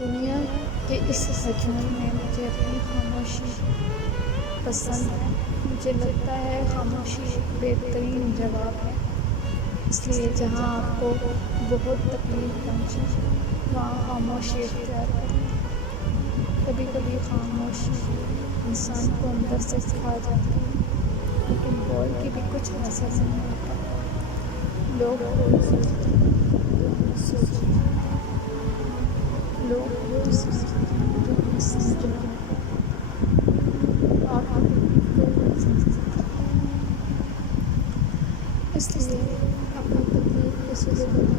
दुनिया के इस हजूम में मुझे अपनी खामोशी पसंद है। मुझे लगता है खामोशी एक बेहतरीन जवाब है। इसलिए जहाँ आपको बहुत तकलीफ पहुँचे वहाँ खामोशी इख्तियार करें। कभी कभी खामोशी इंसान को अंदर से खा जाती है, लेकिन बोल के भी कुछ हासिल नहीं होता। लोग बहुत सोचते हैं, लोग बहुत सोचते हैं जो नहीं समझ रहे। आप कोई नहीं समझ सकता, इसलिए अपनी तकलीफ को सुलझाने